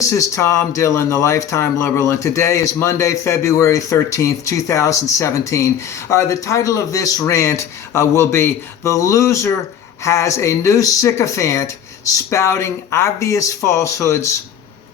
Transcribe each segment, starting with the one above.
This is Tom Dillon, the Lifetime Liberal, and today is Monday, February 13th, 2017. The title of this rant will be, "The Loser Has a New Sycophant Spouting Obvious Falsehoods,"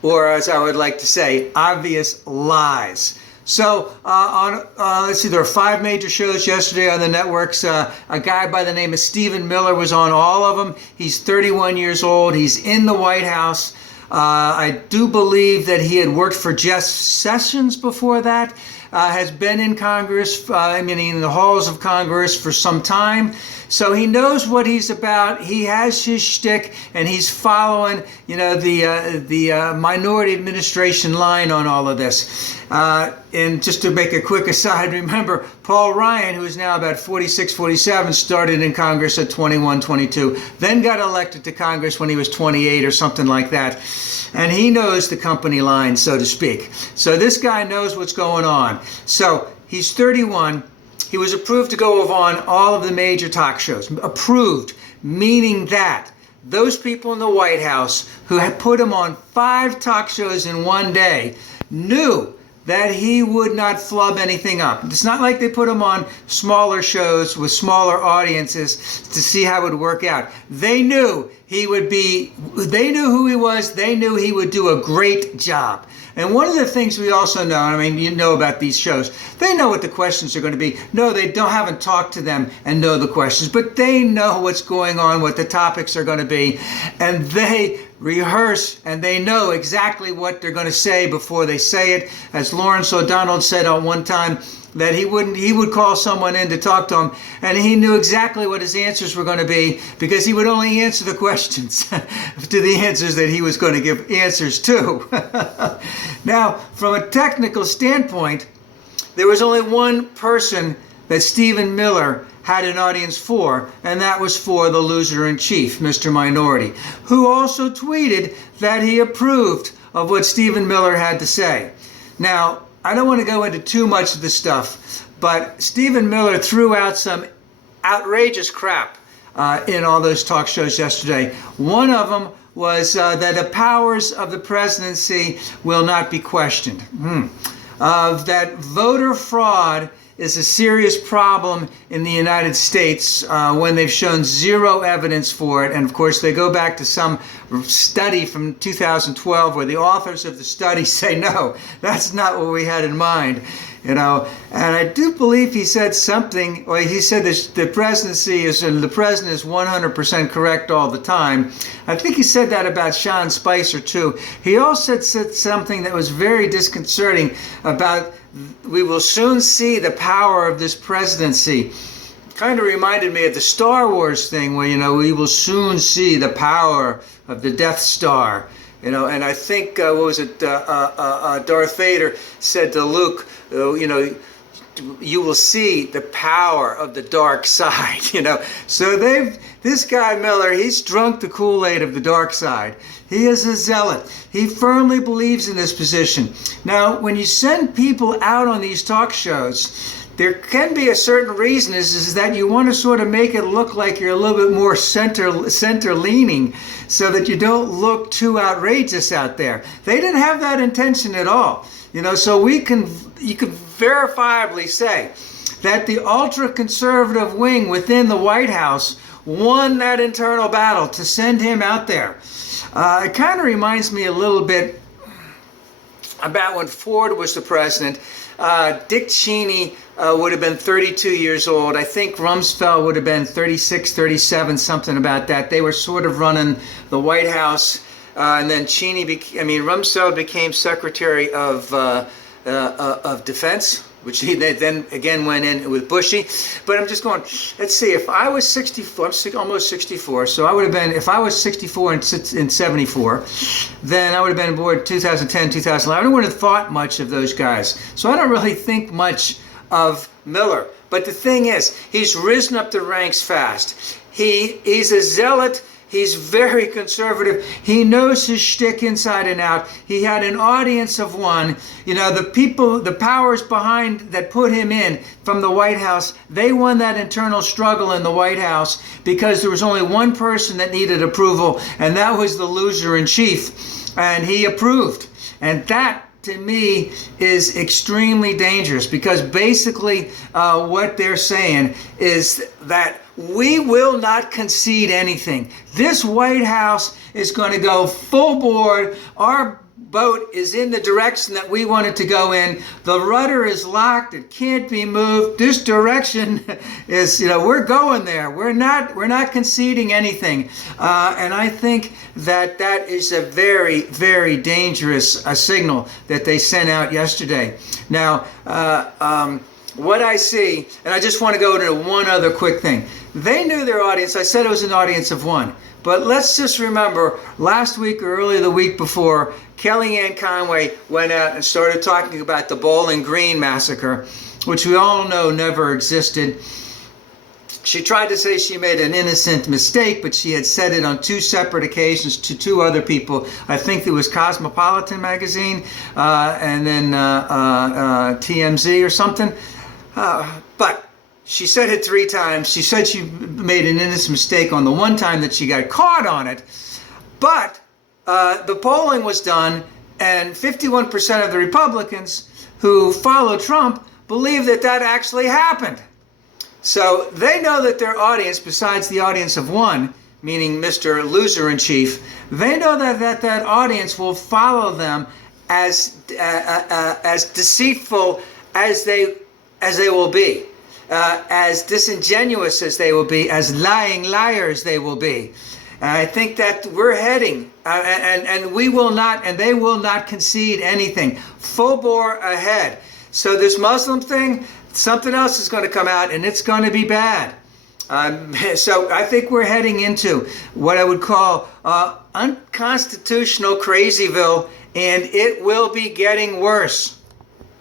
or as I would like to say, obvious lies. So let's see, there were 5 major shows yesterday on the networks. A guy by the name of Stephen Miller was on all of them. He's 31 years old. He's in the White House. I do believe that he had worked for Jeff Sessions before that, has been in Congress, in the halls of Congress for some time. So he knows what he's about. He has his shtick, and he's following, the Minority Administration line on all of this. And just to make a quick aside, remember, Paul Ryan, who is now about 46, 47, started in Congress at 21, 22, then got elected to Congress when he was 28 or something like that. And he knows the company line, so to speak. So this guy knows what's going on. So he's 31. He was approved to go on all of the major talk shows. Approved, meaning that those people in the White House who had put him on 5 talk shows in one day knew that he would not flub anything up. It's not like they put him on smaller shows with smaller audiences to see how it would work out. They knew they knew who he was, they knew he would do a great job. And one of the things we also know, you know about these shows, they know what the questions are going to be. No, they haven't talked to them and know the questions, but they know what's going on, what the topics are going to be, and they rehearse and they know exactly what they're going to say before they say it. As Lawrence O'Donnell said on one time, that he would call someone in to talk to him, and he knew exactly what his answers were going to be because he would only answer the questions to the answers that he was going to give answers to. Now, from a technical standpoint, there was only one person that Stephen Miller had an audience for, and that was for the loser-in-chief, Mr. Minority, who also tweeted that he approved of what Stephen Miller had to say. Now, I don't want to go into too much of the stuff, but Stephen Miller threw out some outrageous crap in all those talk shows yesterday. One of them was that the powers of the presidency will not be questioned. That voter fraud is a serious problem in the United States when they've shown zero evidence for it. And of course, they go back to some study from 2012 where the authors of the study say, no, that's not what we had in mind. And I do believe he said something, or he said that the presidency is, and the president is 100% correct all the time. I think he said that about Sean Spicer too. He also said something that was very disconcerting about, we will soon see the power of this presidency. Kind of reminded me of the Star Wars thing where, we will soon see the power of the Death Star. And I think, Darth Vader said to Luke, you will see the power of the dark side, So this guy Miller, he's drunk the Kool-Aid of the dark side. He is a zealot. He firmly believes in this position. Now, when you send people out on these talk shows, there can be a certain reason is that you want to sort of make it look like you're a little bit more center leaning so that you don't look too outrageous out there. They didn't have that intention at all. So you can verifiably say that the ultra-conservative wing within the White House won that internal battle to send him out there. It kind of reminds me a little bit about when Ford was the president. Dick Cheney would have been 32 years old. I think Rumsfeld would have been 36, 37, something about that. They were sort of running the White House. And then Rumsfeld became Secretary of Defense, which he then again went in with Bushy. But I'm just going, let's see, if I was 64, I'm almost 64, so I would have been, if I was 64 in 74, then I would have been aboard 2010, 2011. I wouldn't have thought much of those guys. So I don't really think much of Miller. But the thing is, he's risen up the ranks fast. He's a zealot. He's very conservative. He knows his shtick inside and out. He had an audience of one. You know, the people, the powers behind that put him in from the White House, they won that internal struggle in the White House because there was only one person that needed approval, and that was the loser in chief. And he approved. And that, to me, is extremely dangerous, because basically what they're saying is that we will not concede anything. This White House is going to go full board. Our boat is in the direction that we want it to go in. The rudder is locked. It can't be moved. This direction is, you know, we're going there. We're not conceding anything. And I think that that is a very, very dangerous signal that they sent out yesterday. Now, what I see, and I just want to go to one other quick thing. They knew their audience. I said it was an audience of one. But let's just remember, last week or early the week before, Kellyanne Conway went out and started talking about the Bowling Green massacre, which we all know never existed. She tried to say she made an innocent mistake, but she had said it on two separate occasions to two other people. I think it was Cosmopolitan magazine and then TMZ or something. But she said it 3 times. She said she made an innocent mistake on the one time that she got caught on it. But the polling was done, and 51% of the Republicans who follow Trump believe that that actually happened. So they know that their audience, besides the audience of one, meaning Mr. Loser-in-Chief, they know that audience will follow them as deceitful as they will be. As disingenuous as they will be, as lying liars they will be. I think that we're heading, and we will not, and they will not concede anything. Full bore ahead. So this Muslim thing, something else is going to come out, and it's going to be bad. So I think we're heading into what I would call unconstitutional Crazyville, and it will be getting worse.